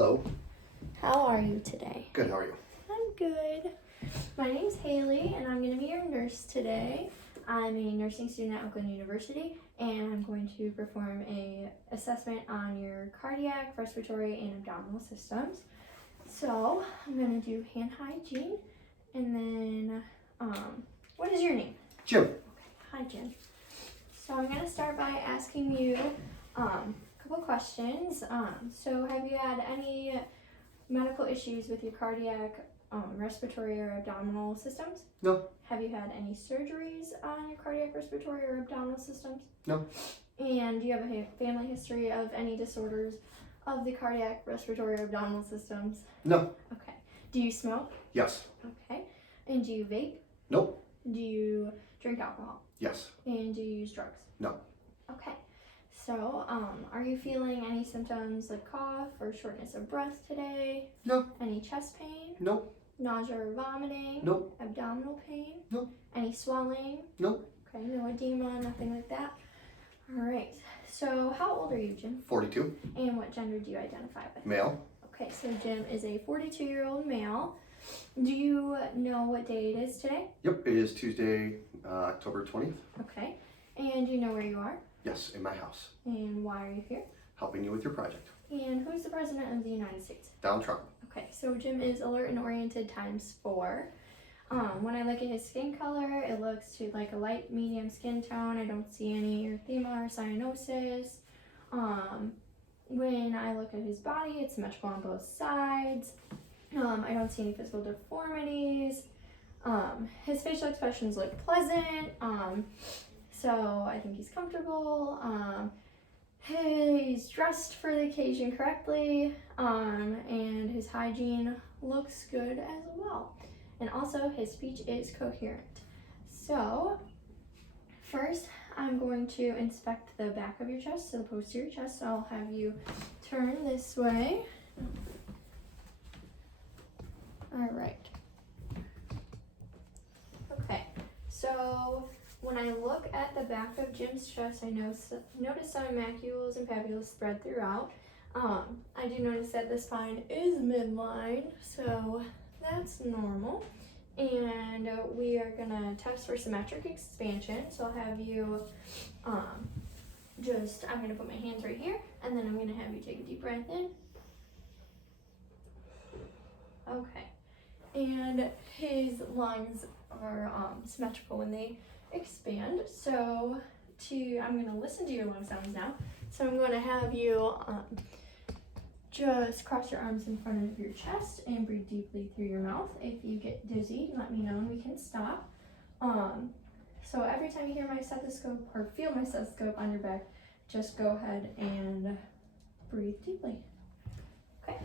Hello. How are you today? Good, how are you? I'm good. My name's Hailey, and I'm going to be your nurse today. I'm a nursing student at Oakland University, and I'm going to perform a assessment on your cardiac, respiratory, and abdominal systems. So I'm going to do hand hygiene, and then, what is your name? Jim. Okay. Hi, Jim. So I'm going to start by asking you a couple questions. So have you had any medical issues with your cardiac, respiratory, or abdominal systems? No. Have you had any surgeries on your cardiac, respiratory, or abdominal systems? No. And do you have a family history of any disorders of the cardiac, respiratory, or abdominal systems? No. Okay. Do you smoke? Yes. Okay. And do you vape? Nope. Do you drink alcohol? Yes. And do you use drugs? No. Okay. So, are you feeling any symptoms like cough or shortness of breath today? No. Any chest pain? Nope. Nausea or vomiting? Nope. Abdominal pain? Nope. Any swelling? Nope. Okay, no edema, nothing like that. All right. So, how old are you, Jim? 42. And what gender do you identify with? Male. Okay, so Jim is a 42-year-old male. Do you know what day it is today? Yep, it is Tuesday, October 20th. Okay. And do you know where you are? Yes, in my house. And why are you here? Helping you with your project. And who's the President of the United States? Donald Trump. Okay, so Jim is alert and oriented ×4. When I look at his skin color, it looks to like a light medium skin tone. I don't see any erythema or cyanosis. When I look at his body, it's symmetrical on both sides. I don't see any physical deformities. His facial expressions look pleasant. So I think he's comfortable. He's dressed for the occasion correctly, and his hygiene looks good as well. And also his speech is coherent. So first I'm going to inspect the back of your chest, so the posterior chest. So I'll have you turn this way. All right. Okay, so when I look at the back of Jim's chest, I notice some macules and papules spread throughout. I do notice that the spine is midline, so that's normal. And we are gonna test for symmetric expansion. So I'll have you I'm gonna put my hands right here, and then I'm gonna have you take a deep breath in. Okay. And his lungs are symmetrical when they expand. So I'm going to listen to your lung sounds now. So I'm going to have you just cross your arms in front of your chest and breathe deeply through your mouth. If you get dizzy, let me know and we can stop. So every time you hear my stethoscope or feel my stethoscope on your back, just go ahead and breathe deeply. Okay.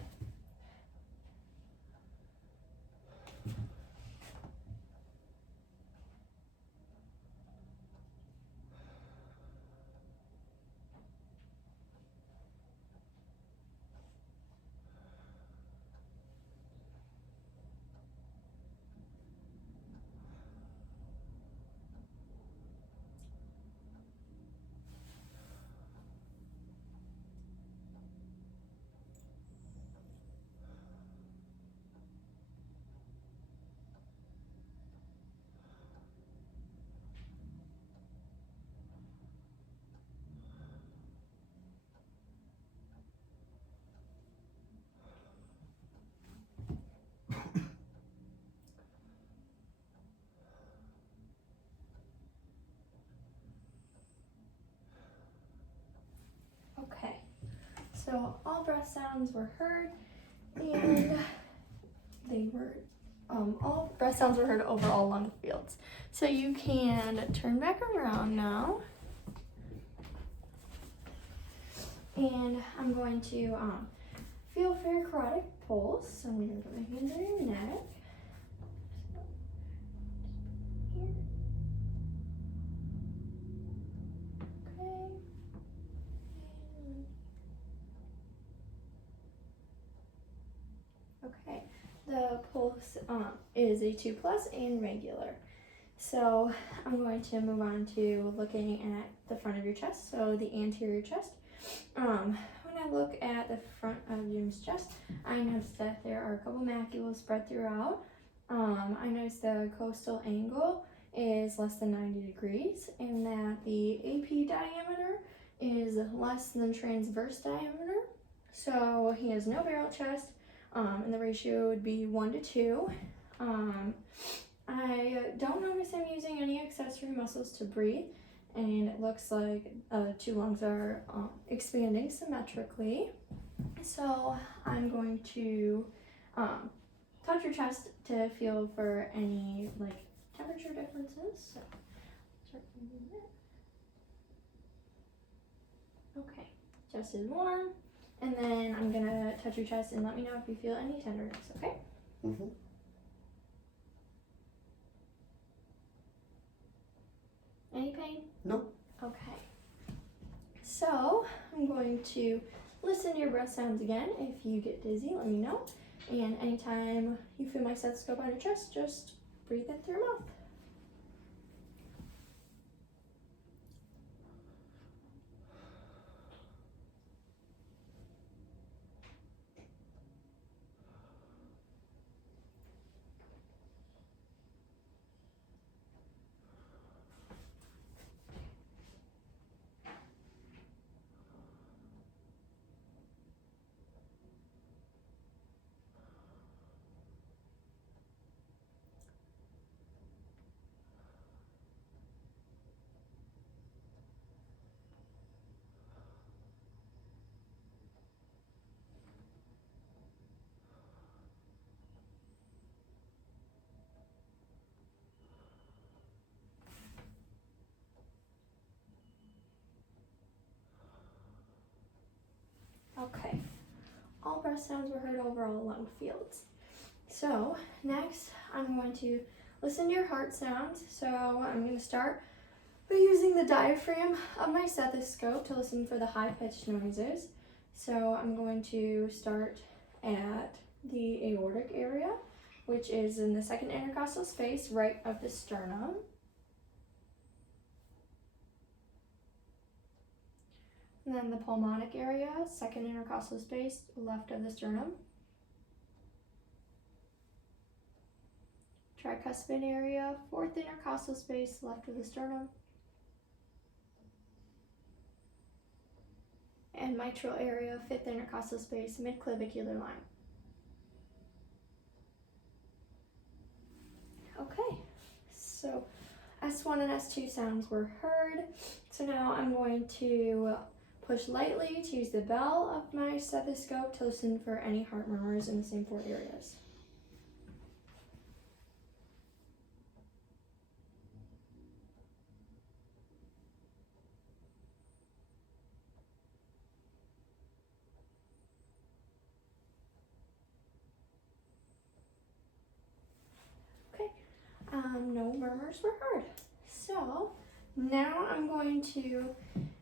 Okay, so all breath sounds were heard, and all breath sounds were heard over all lung fields. So you can turn back around now, and I'm going to feel for your carotid pulse. So I'm going to put my hands on your neck. Okay, the pulse is a 2+ and regular. So I'm going to move on to looking at the front of your chest, so the anterior chest. When I look at the front of Jim's chest, I noticed that there are a couple macules spread throughout. I noticed the coastal angle is less than 90 degrees and that the AP diameter is less than transverse diameter. So he has no barrel chest, and the ratio would be 1 to 2. I don't notice him using any accessory muscles to breathe, and it looks like 2 lungs are expanding symmetrically. So I'm going to touch your chest to feel for any like temperature differences. So start moving it. Okay, chest is warm, and then I'm gonna touch your chest and let me know if you feel any tenderness. Okay. Mm-hmm. Any pain? Nope. Okay. So I'm going to listen to your breath sounds again. If you get dizzy, let me know. And anytime you feel my stethoscope on your chest, just breathe in through your mouth. Okay. All breath sounds were heard over all lung fields. So next, I'm going to listen to your heart sounds. So I'm going to start by using the diaphragm of my stethoscope to listen for the high-pitched noises. So I'm going to start at the aortic area, which is in the second intercostal space right of the sternum. And then the pulmonic area, second intercostal space left of the sternum. Tricuspid area, fourth intercostal space left of the sternum. And mitral area, fifth intercostal space, midclavicular line. Okay, so S1 and S2 sounds were heard. So now I'm going to push lightly to use the bell of my stethoscope to listen for any heart murmurs in the same 4 areas. Okay, no murmurs were heard. So now I'm going to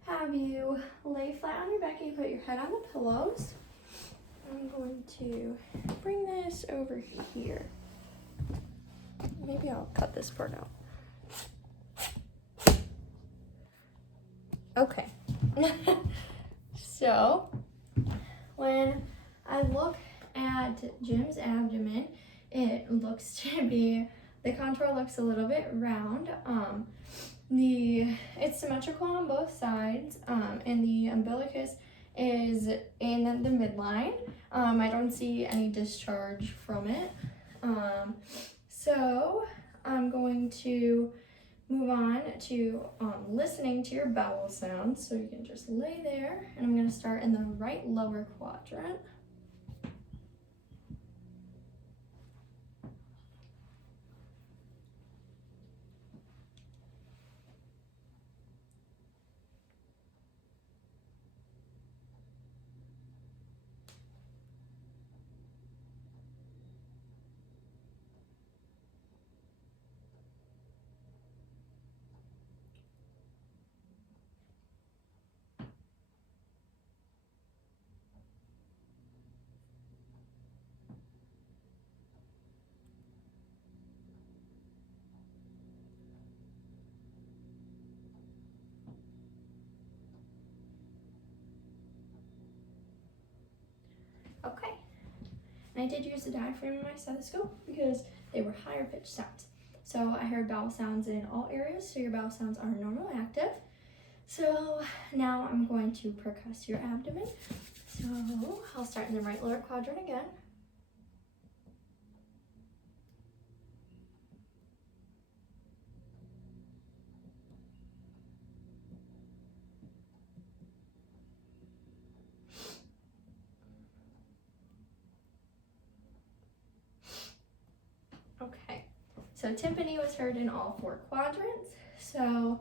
have you lay flat on your back and put your head on the pillows. I'm going to bring this over here. Maybe I'll cut this part out. Okay. So when I look at Jim's abdomen, it looks to be, the contour looks a little bit round. It's symmetrical on both sides, and the umbilicus is in the midline. I don't see any discharge from it. So I'm going to move on to listening to your bowel sounds. So you can just lay there, and I'm going to start in the right lower quadrant. And I did use the diaphragm in my stethoscope because they were higher pitched sounds. So I heard bowel sounds in all areas, so your bowel sounds are normal active. So now I'm going to percuss your abdomen. So I'll start in the right lower quadrant again. Okay, so tympany was heard in all 4 quadrants. So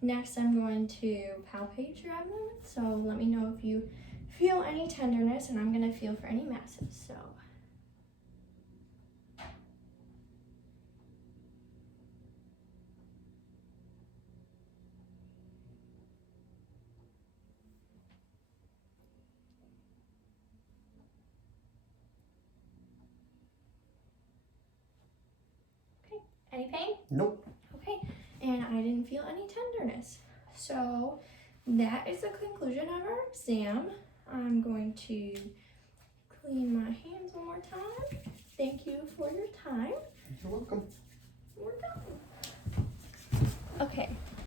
next I'm going to palpate your abdomen. So let me know if you feel any tenderness, and I'm going to feel for any masses. So okay, any pain? Nope. Okay, and I didn't feel any tenderness. So that is the conclusion of our exam. I'm going to clean my hands one more time. Thank you for your time. You're welcome.